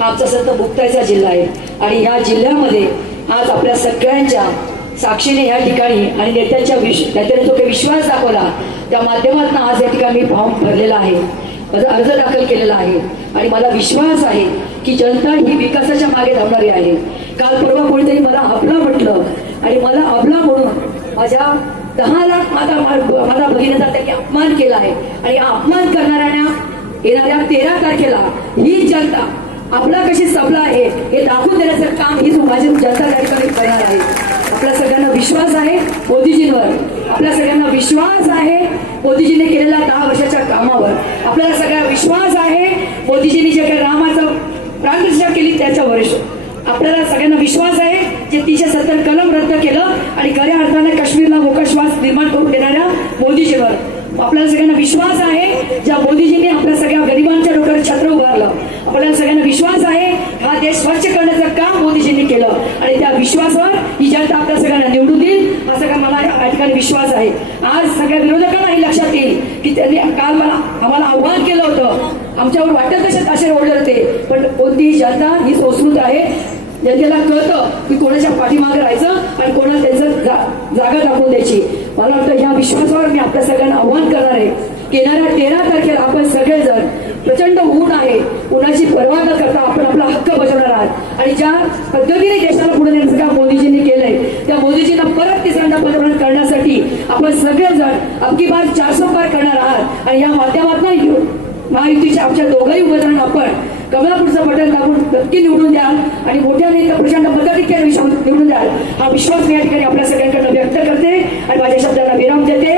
हा आमचा संत मुक्ताईचा जिल्हा आहे. आणि ह्या जिल्ह्यामध्ये आज आपल्या सगळ्यांच्या साक्षीने या ठिकाणी आणि नेत्यांच्या विश नेत्याने जो काही विश्वास दाखवला त्या माध्यमातून आज या ठिकाणी मी फॉर्म भरलेला आहे. माझा अर्ज दाखल केलेला आहे. आणि मला विश्वास आहे की जनता ही विकासाच्या मागे धावणारी आहे. काल परवा कोणीतरी मला आपला म्हटलं आणि मला आपला म्हणून माझ्या दहा लाख माझा माझा भगिनीचा त्यांनी अपमान केला आहे. आणि हा अपमान करणाऱ्या येणाऱ्या तेरा तारखेला ही जनता आपला कशी सबला आहे हे दाखवून देण्याचं काम ही माझी जनता त्या ठिकाणी करणार आहे. आपल्या सगळ्यांना विश्वास आहे मोदीजींवर. आपल्या सगळ्यांना विश्वास आहे मोदीजीने केलेल्या दहा वर्षाच्या कामावर. आपल्याला सगळ्यांना विश्वास आहे मोदीजींनी जे काही रामाचं प्राणप्रतिष्ठा केली त्याच्यावर आपल्याला सगळ्यांना विश्वास आहे जे तीनशे सत्तर कलम रद्द केलं आणि खऱ्या अर्थाने काश्मीरला मोकश्वास निर्माण करून देणाऱ्या मोदीजीवर. आपल्याला सगळ्यांना विश्वास आहे ज्या मोदीजींनी आपल्या सगळ्या गरिबांच्या डोक्यावर छत्र उभारलं. आपल्याला सगळ्यांना विश्वास आहे हा देश स्वच्छ करण्याचं काम मोदीजींनी केलं. आणि त्या विश्वासावर ही जनता आपल्या सगळ्यांना निवडून देईल हा सगळा मला या ठिकाणी विश्वास आहे. आज सगळ्या विरोधकांना हे लक्षात येईल की त्यांनी काल मला आम्हाला आव्हान केलं होतं. आमच्यावर वाटत तसे असे ओढले होते पण कोणतीही जनता ही संस्कृत आहे. जनतेला कळतं की कोणाच्या पाठीमागे राहायचं आणि कोणाला त्यांचं जा- जागा दाखवून द्यायची. मला वाटतं ह्या विश्वासावर मी आपल्या सगळ्यांना आव्हान येणाऱ्या तेरा तारखेला आपण सगळेजण प्रचंड ऊन आहे. उन्हाची पर्वा न करता आपण आपला हक्क बजावणार आहात. आणि ज्या पद्धतीने देशाला पुढे नेण्याचं काम मोदीजींनी केलंय त्या मोदीजींना परत तिसऱ्यांदा पंतप्रधान करण्यासाठी आपण सगळेजण अबकी बार चारशे पार करणार आहात. आणि या माध्यमातून महायुतीच्या आमच्या दोघंही उमेदवारांना आपण कमलापूरचं बटन दाबून नक्की निवडून द्याल आणि मोठ्याने इथं प्रचंड मताधिक्याने निवडून द्याल. हा विश्वास मी या ठिकाणी आपल्या सगळ्यांकडनं व्यक्त करते आणि माझ्या शब्दांना विराम देते.